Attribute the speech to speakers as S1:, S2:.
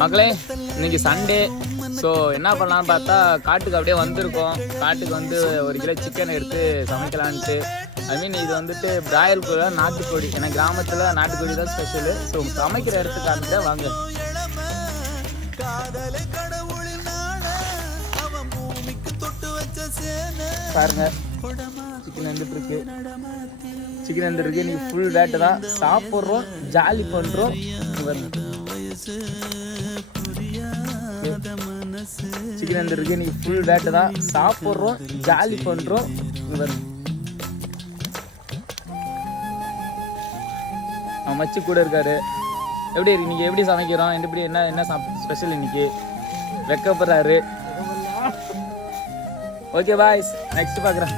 S1: மக்களே இன்னைக்கு Sunday so என்ன பண்ணலாம்னு பார்த்தா காட்டுக்கு அப்படியே வந்திருக்கோம். காட்டுக்கு வந்து ஒரு கிலோ சிக்கன் எடுத்து சமைக்கலான்ட்டு. ஐ மீன் இது வந்துட்டு பிராயல் கூட நாட்டுக்கோழி. ஏன்னா கிராமத்தில் நாட்டுக்கோழி தான் ஸ்பெஷலு ஸோ சமைக்கிற இடத்துக்கு அந்த வாங்க. பாருங்க சிக்கன் வந்துட்டு இருக்கு சிக்கன் வந்துட்டு இருக்கு நீ ஃபுல் வேட்டை தான் சாப்பிட்றோம் ஜாலி பண்ணுறோம் சிக்கன் வந்துட்டு இருக்கு நீ ஃபுல் வேட்டை தான் சாப்பிட்றோம் ஜாலி பண்ணுறோம் மச்சி கூட இருக்காரு. எப்படி இருக்கு? இன்னைக்கு எப்படி சமைக்கிறோம்? எப்படி என்ன என்ன ஸ்பெஷல் இன்னைக்கு? வெக்கப்படுறாரு. ஓகே பாய்ஸ் நெக்ஸ்ட் பார்க்குறேன்